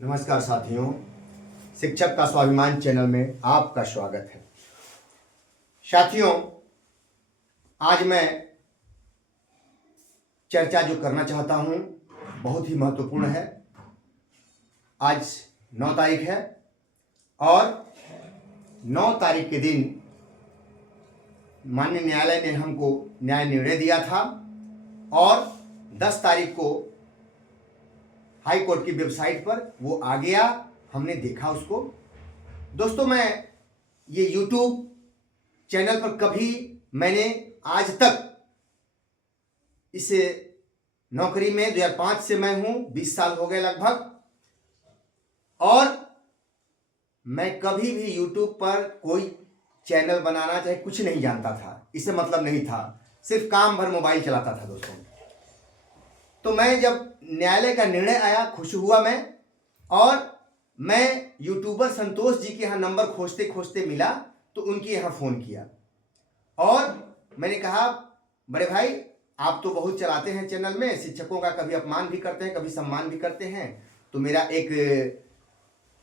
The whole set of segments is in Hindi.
नमस्कार साथियों, शिक्षक का स्वाभिमान चैनल में आपका स्वागत है। साथियों, आज मैं चर्चा जो करना चाहता हूं बहुत ही महत्वपूर्ण है। आज 9 तारीख है और 9 तारीख के दिन माननीय न्यायालय ने हमको न्याय निर्णय दिया था और 10 तारीख को हाई कोर्ट की वेबसाइट पर वो आ गया, हमने देखा उसको। दोस्तों, मैं ये YouTube चैनल पर कभी मैंने आज तक इस नौकरी में 2005 से मैं हूं, 20 साल हो गए लगभग, और मैं कभी भी YouTube पर कोई चैनल बनाना चाहे कुछ नहीं जानता था। इससे मतलब नहीं था, सिर्फ काम भर मोबाइल चलाता था। दोस्तों, तो मैं जब न्यायालय का निर्णय आया खुश हुआ मैं, और मैं यूट्यूबर संतोष जी के यहाँ नंबर खोजते खोजते मिला तो उनके यहाँ फ़ोन किया और मैंने कहा, बड़े भाई आप तो बहुत चलाते हैं चैनल में, शिक्षकों का कभी अपमान भी करते हैं कभी सम्मान भी करते हैं, तो मेरा एक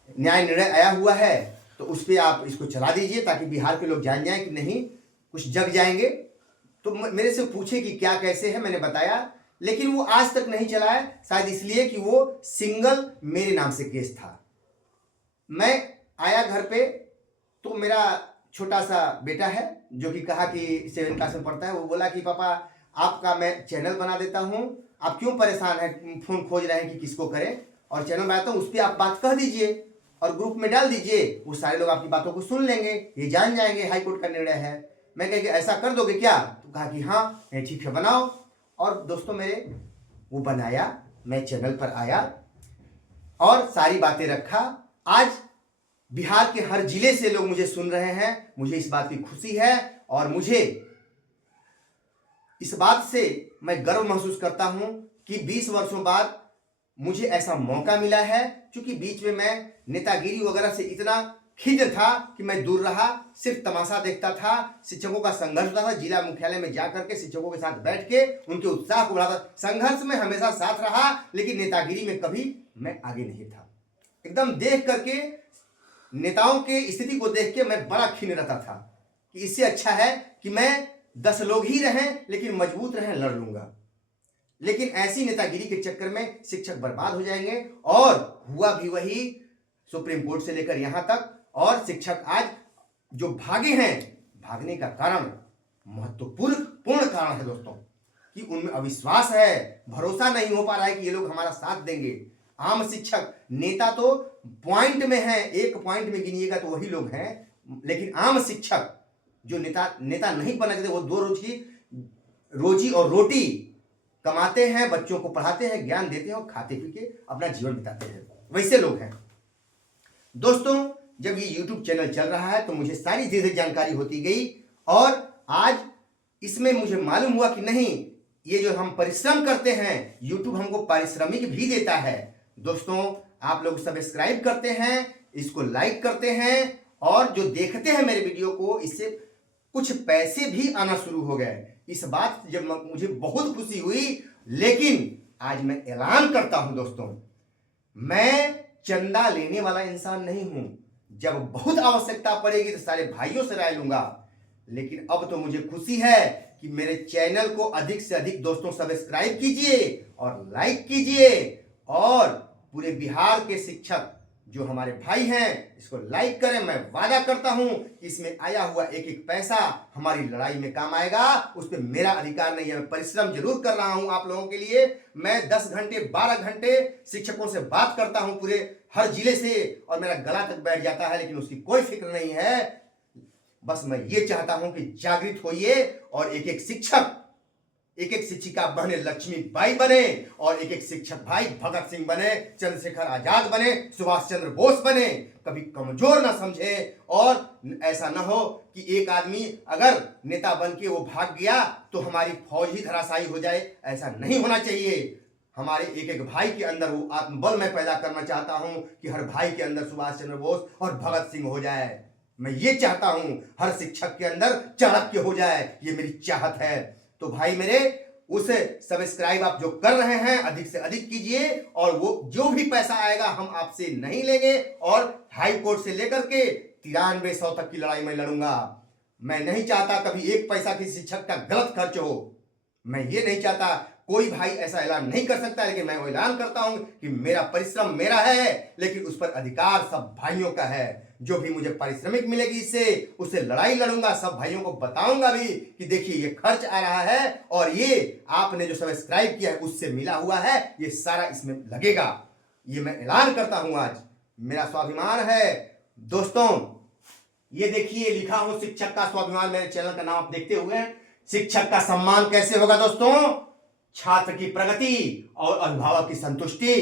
न्याय निर्णय आया हुआ है तो उस पर आप इसको चला दीजिए ताकि बिहार के लोग जान जाएं कि नहीं कुछ जग जाएंगे। तो मेरे से पूछे कि क्या कैसे है, मैंने बताया, लेकिन वो आज तक नहीं चला है, शायद इसलिए कि वो सिंगल मेरे नाम से केस था। मैं आया घर पे तो मेरा छोटा सा बेटा है जो कि कहा कि 7 क्लास में पढ़ता है, वो बोला कि पापा आपका मैं चैनल बना देता हूँ, आप क्यों परेशान हैं, फ़ोन खोज रहे हैं कि किसको करें, और चैनल बनाता हूँ, उस पर आप बात कह दीजिए और ग्रुप में डाल दीजिए, वो सारे लोग आपकी बातों को सुन लेंगे, ये जान जाएंगे हाई कोर्ट का निर्णय है। मैं कह कि ऐसा कर दोगे क्या? तो कहा कि हाँ ठीक है बनाओ। और दोस्तों मेरे वो बनाया, मैं चैनल पर आया और सारी बातें रखा। आज बिहार के हर जिले से लोग मुझे सुन रहे हैं, मुझे इस बात की खुशी है और मुझे इस बात से मैं गर्व महसूस करता हूं कि 20 वर्षों बाद मुझे ऐसा मौका मिला है। क्योंकि बीच में मैं नेतागिरी वगैरह से इतना खिन्न था कि मैं दूर रहा, सिर्फ तमाशा देखता था, शिक्षकों का संघर्ष होता था, जिला मुख्यालय में जाकर के शिक्षकों के साथ बैठ के उनके उत्साह को बढ़ाता। संघर्ष में हमेशा साथ रहा, लेकिन नेतागिरी में कभी मैं आगे नहीं था। एकदम देख करके नेताओं के स्थिति को देख के मैं बड़ा खिन्न रहता था कि इससे अच्छा है कि मैं 10 लोग ही रहें लेकिन मजबूत रहें, लड़ लूंगा। लेकिन ऐसी नेतागिरी के चक्कर में शिक्षक बर्बाद हो जाएंगे, और हुआ भी वही, सुप्रीम कोर्ट से लेकर यहां तक। और शिक्षक आज जो भागे हैं, भागने का कारण महत्वपूर्ण कारण है दोस्तों कि उनमें अविश्वास है, भरोसा नहीं हो पा रहा है कि ये लोग हमारा साथ देंगे। आम शिक्षक, नेता तो पॉइंट में है, एक पॉइंट में गिनिएगा तो वही लोग हैं, लेकिन आम शिक्षक जो नेता नहीं बनना चाहते, वो 2 रोज की रोजी और रोटी कमाते हैं, बच्चों को पढ़ाते हैं, ज्ञान देते हैं और खाते पी के अपना जीवन बिताते हैं, वैसे लोग हैं। दोस्तों, जब ये YouTube चैनल चल रहा है तो मुझे सारी चीजें जानकारी होती गई, और आज इसमें मुझे मालूम हुआ कि नहीं, ये जो हम परिश्रम करते हैं YouTube हमको पारिश्रमिक भी देता है। दोस्तों, आप लोग सब्सक्राइब करते हैं, इसको लाइक करते हैं, और जो देखते हैं मेरे वीडियो को, इससे कुछ पैसे भी आना शुरू हो गए। इस बात जब मुझे बहुत खुशी हुई, लेकिन आज मैं ऐलान करता हूं दोस्तों, मैं चंदा लेने वाला इंसान नहीं हूं। जब बहुत आवश्यकता पड़ेगी तो सारे भाइयों से राय लूंगा, लेकिन अब तो मुझे खुशी है कि मेरे चैनल को अधिक से अधिक दोस्तों सब्सक्राइब कीजिए और लाइक कीजिए, और पूरे बिहार के शिक्षक जो हमारे भाई हैं इसको लाइक करें। मैं वादा करता हूं कि इसमें आया हुआ एक एक पैसा हमारी लड़ाई में काम आएगा, उस पर मेरा अधिकार नहीं है। मैं परिश्रम जरूर कर रहा हूं आप लोगों के लिए। मैं 10 घंटे 12 घंटे शिक्षकों से बात करता हूं पूरे हर जिले से, और मेरा गला तक बैठ जाता है, लेकिन उसकी कोई फिक्र नहीं है। बस मैं ये चाहता हूं कि जागृत होइए और एक एक शिक्षक, एक एक शिक्षिका बहने लक्ष्मीबाई बने, और एक एक शिक्षक भाई भगत सिंह बने, चंद्रशेखर आजाद बने, सुभाष चंद्र बोस बने। कभी कमजोर ना समझे, और ऐसा ना हो कि एक आदमी अगर नेता बन के वो भाग गया तो हमारी फौज ही धराशायी हो जाए। ऐसा नहीं होना चाहिए। हमारे एक एक भाई के अंदर वो आत्मबल मैं पैदा करना चाहता हूं कि हर भाई के अंदर सुभाष चंद्र बोस और भगत सिंह हो जाए। मैं ये चाहता हूं हर शिक्षक के अंदर चाणक्य हो जाए, ये मेरी चाहत है। तो भाई मेरे, उसे सब्सक्राइब आप जो कर रहे हैं अधिक से अधिक कीजिए, और वो जो भी पैसा आएगा हम आपसे नहीं लेंगे, और हाई कोर्ट से लेकर के 9300 तक की लड़ाई मैं लड़ूंगा। मैं नहीं चाहता कभी एक पैसा किसी शिक्षक का गलत खर्च हो, मैं ये नहीं चाहता। कोई भाई ऐसा ऐलान नहीं कर सकता, लेकिन मैं वो ऐलान करता हूं कि मेरा परिश्रम मेरा है, लेकिन उस पर अधिकार सब भाइयों का है। जो भी मुझे पारिश्रमिक मिलेगी इससे, उससे लड़ाई लड़ूंगा, सब भाइयों को बताऊंगा भी कि देखिए ये खर्च आ रहा है, और ये आपने जो सब्सक्राइब किया है उससे मिला हुआ है, ये सारा इसमें लगेगा। ये मैं ऐलान करता हूं, आज मेरा स्वाभिमान है। दोस्तों ये देखिए लिखा हूं शिक्षक का स्वाभिमान, मेरे चैनल का नाम आप देखते हुए। शिक्षक का सम्मान कैसे होगा दोस्तों? छात्र की प्रगति और अभिभावक की संतुष्टि,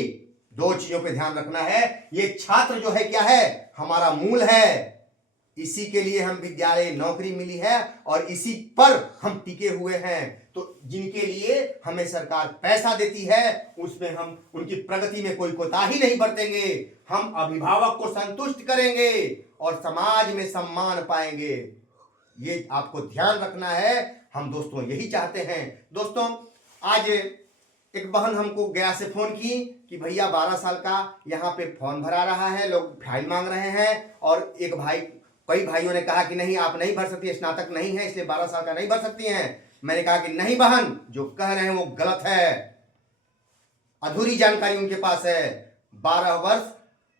दो चीजों पे ध्यान रखना है। ये छात्र जो है क्या है, हमारा मूल है, इसी के लिए हम विद्यालय नौकरी मिली है और इसी पर हम टिके हुए हैं। तो जिनके लिए हमें सरकार पैसा देती है, उसमें हम उनकी प्रगति में कोई कोताही नहीं बरतेंगे। हम अभिभावक को संतुष्ट करेंगे और समाज में सम्मान पाएंगे। ये आपको ध्यान रखना है। हम दोस्तों यही चाहते हैं। दोस्तों आज एक बहन हमको गया से फोन की कि भैया 12 साल का यहाँ पे फॉर्म भरा रहा है, लोग फाइल मांग रहे हैं, और एक भाई, कई भाइयों ने कहा कि नहीं आप नहीं भर सकती, स्नातक नहीं है इसलिए 12 साल का नहीं भर सकती हैं। मैंने कहा कि नहीं बहन, जो कह रहे हैं वो गलत है, अधूरी जानकारी उनके पास है। 12 वर्ष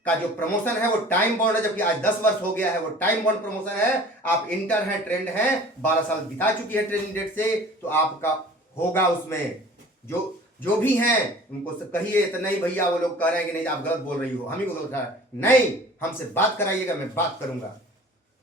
का जो प्रमोशन है वो टाइम बॉन्ड है, जबकि आज 10 वर्ष हो गया है, वो टाइम बॉन्ड प्रमोशन है। आप इंटर हैं, ट्रेंड हैं, 12 साल बिता चुकी है ट्रेनिंग डेट से, तो आपका होगा उसमें। जो भी हैं उनको कहिए तो नहीं भैया वो लोग कह रहे हैं कि नहीं आप गलत बोल रही हो, हम ही को गलत कह रहे हैं, नहीं, हमसे बात कराइएगा, मैं बात करूंगा।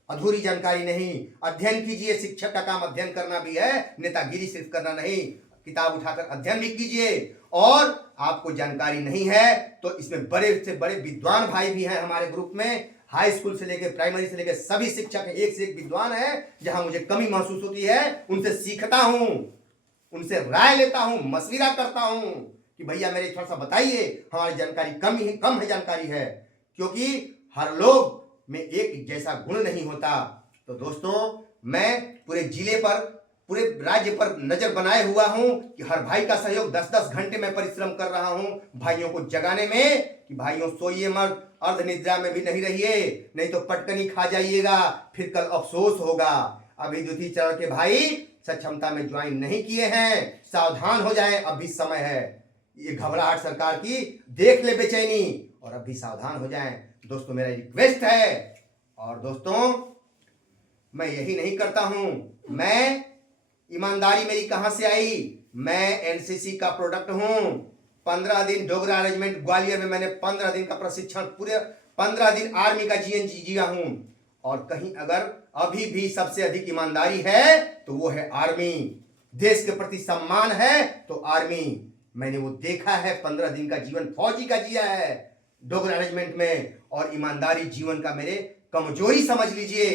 अधूरी जानकारी नहीं, अध्ययन कीजिए। शिक्षक का काम अध्ययन करना भी है, नेतागिरी सिर्फ करना नहीं, किताब उठाकर अध्ययन भी कीजिए। और आपको जानकारी नहीं है तो इसमें बड़े से बड़े विद्वान भाई भी हैं हमारे ग्रुप में, हाई स्कूल से लेकर प्राइमरी से लेकर सभी शिक्षक हैं, एक से एक विद्वान है। जहां मुझे कमी महसूस होती है उनसे सीखता हूं, उनसे राय लेता हूं, मशविरा करता हूं कि भैया मेरे थोड़ा सा बताइए, हमारी जानकारी कम है जानकारी है, क्योंकि हर लोग में एक जैसा गुण नहीं होता। तो दोस्तों मैं पूरे जिले पर, पूरे राज्य पर नजर बनाए हुआ हूं कि हर भाई का सहयोग, 10-10 घंटे मैं परिश्रम कर रहा हूं भाइयों को जगाने में कि भाइयों सोइए मत, अर्ध निद्रा में भी नहीं रहिए, नहीं तो पटकनी खा जाइएगा, फिर कल अफसोस होगा। अभी द्वितीय चरण के भाई सक्षमता में ज्वाइन नहीं किए हैं, सावधान हो जाएं, अब भी समय है। ये घबराहट सरकार की देख ले बेचैनी, और अब भी सावधान हो जाएं। दोस्तों मेरा रिक्वेस्ट है। और दोस्तों मैं यही नहीं करता हूं, मैं ईमानदारी मेरी कहां से आई, मैं एनसीसी का प्रोडक्ट हूं। 15 दिन डोगरा रेजिमेंट ग्वालियर में मैंने 15 दिन का प्रशिक्षण, पूरे 15 दिन आर्मी का जीवन जिया हूं। और कहीं अगर अभी भी सबसे अधिक ईमानदारी है तो वो है आर्मी। देश के प्रति सम्मान है तो आर्मी। मैंने वो देखा है, 15 दिन का जीवन फौजी का जिया है डोगरा रेजिमेंट में, और ईमानदारी जीवन का मेरे कमजोरी समझ लीजिए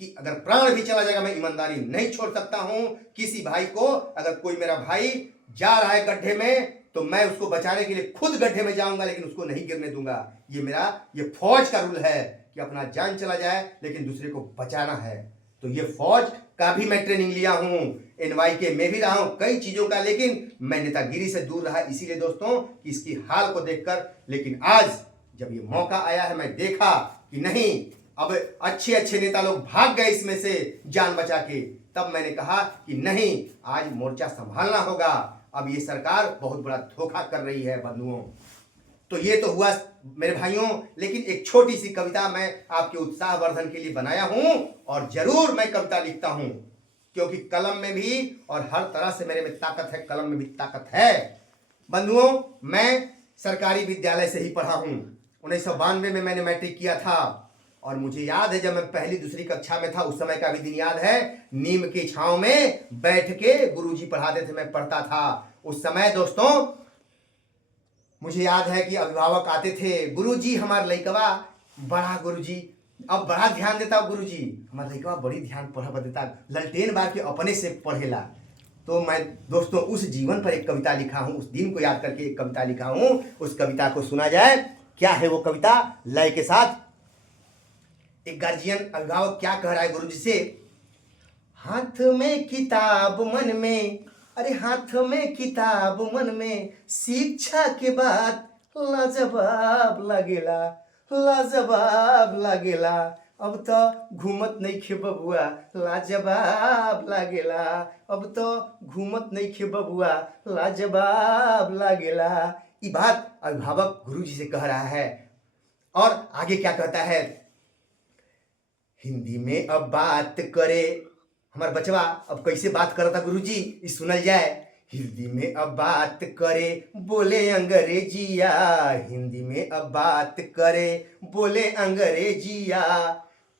कि अगर प्राण भी चला जाएगा मैं ईमानदारी नहीं छोड़ सकता हूं। किसी भाई को, अगर कोई मेरा भाई जा रहा है गड्ढे में तो मैं उसको बचाने के लिए खुद गड्ढे में जाऊंगा, लेकिन उसको नहीं गिरने दूंगा। ये फौज का रूल है कि अपना जान चला जाए लेकिन दूसरे को बचाना है। तो ये फौज का भी मैं ट्रेनिंग लिया हूं, NYK में भी रहा हूं कई चीजों का, लेकिन मैं नेतागिरी से दूर रहा इसीलिए दोस्तों कि इसकी हाल को देखकर। लेकिन आज जब ये मौका आया है, मैं देखा कि नहीं, अब अच्छे अच्छे नेता लोग भाग गए इसमें से जान बचा के, तब मैंने कहा कि नहीं, आज मोर्चा संभालना होगा। अब ये सरकार बहुत बड़ा धोखा कर रही है बंधुओं। तो ये तो हुआ मेरे भाइयों, लेकिन एक छोटी सी कविता मैं आपके उत्साह वर्धन के लिए बनाया हूं, और जरूर मैं कविता लिखता हूं, क्योंकि कलम में भी और हर तरह से मेरे में ताकत है, कलम में भी ताकत है। बंधुओं मैं सरकारी विद्यालय से ही पढ़ा हूं, 1992 में मैंने मैट्रिक किया था, और मुझे याद है जब मैं पहली दूसरी कक्षा में था, उस समय का भी दिन याद है, नीम की छांव में बैठ के गुरुजी पढ़ाते थे, मैं पढ़ता था। उस समय दोस्तों मुझे याद है कि अभिभावक आते थे, गुरुजी हमारा लइकवा बड़ा, गुरुजी अब बड़ा ध्यान देता, गुरुजी हमारा लइकवा बड़ी ध्यान पढ़ा देता, ललटेन बार के अपने से पढ़ेला। तो मैं दोस्तों उस जीवन पर एक कविता लिखा हूं, उस दिन को याद करके एक कविता लिखा हूं, उस कविता को सुना जाए। क्या है वो कविता लय के साथ? एक गार्जियन अभिभावक क्या कह रहा है गुरुजी से, हाथ में किताब मन में अरे हाथ में किताब मन में शिक्षा के बात लाजवाब लागेला, लाजवाब लागेला। अब तो घूमत नहीं खे बबुआ लाजवाब लागेला, अब तो घूमत नहीं खे बबुआ लाजवाब लागेला। ये बात अभिभावक गुरुजी से कह रहा है। और आगे क्या कहता है, हिंदी में अब बात करे, हमारा बचवा अब कैसे बात करता गुरुजी, ये सुनल जाए। हिंदी में अब बात करे बोले अंग्रेजिया, हिंदी में अब बात करे बोले अंग्रेजिया।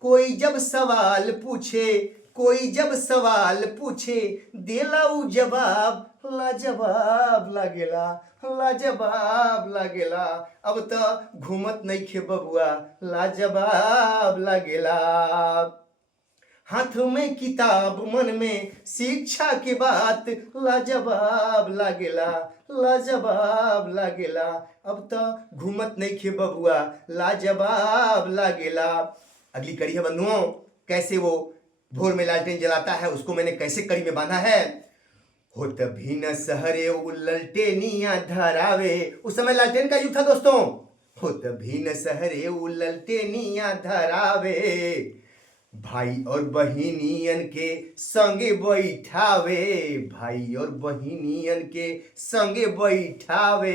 कोई जब सवाल पूछे, कोई जब सवाल पूछे देला उ जवाब लाजवाब लागेला, लाजवाब लागेला। अब तो घूमत नहीं खे बबुआ लाजवाब लागेला। हाथ में किताब मन में शिक्षा के बात लाजवाब लागेला, लाजवाब लागेला। अब तो घूमत नहीं खे बबुआ लाजवाब लागेला। अगली कड़ी है बंधुओं, कैसे वो भोर में लालटेन जलाता है, उसको मैंने कैसे कड़ी में बांधा है। हो तभी न सहरे वो ललटेनिया धरावे, उस समय लालटेन का युग था दोस्तों। हो तभी न सहरे वो ललटेनिया धरावे, भाई और बहिनियन के संगे बैठावे, भाई और बहिनियन के संगे बैठावे।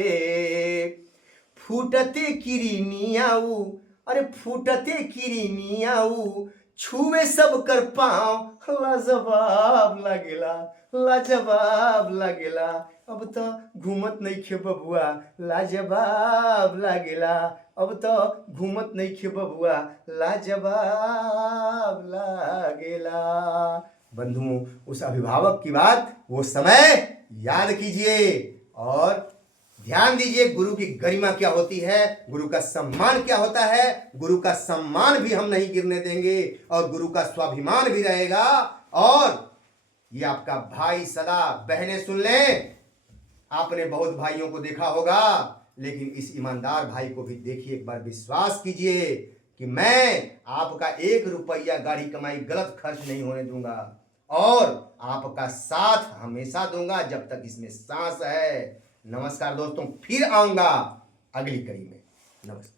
फूटते किरीनियाऊ, अरे फूटते किरीनियाऊ छुए सब कर पाँव लाजवाब लागेला, लाजवाब लागेला। अब तो घूमत नहीं खे बबुआ लाजवाब लागेला, अब तो घूमत नहीं खे बबुआ लाजवाब लागेला। बंधुओं, उस अभिभावक की बात, वो समय याद कीजिए और ध्यान दीजिए। गुरु की गरिमा क्या होती है, गुरु का सम्मान क्या होता है। गुरु का सम्मान भी हम नहीं गिरने देंगे और गुरु का स्वाभिमान भी रहेगा। और ये आपका भाई सदा, बहनें सुन लें, आपने बहुत भाइयों को देखा होगा, लेकिन इस ईमानदार भाई को भी देखिए, एक बार विश्वास कीजिए कि मैं आपका 1 रुपया गाड़ी कमाई गलत खर्च नहीं होने दूंगा और आपका साथ हमेशा दूंगा जब तक इसमें सांस है। नमस्कार दोस्तों, फिर आऊंगा अगली कड़ी में। नमस्कार।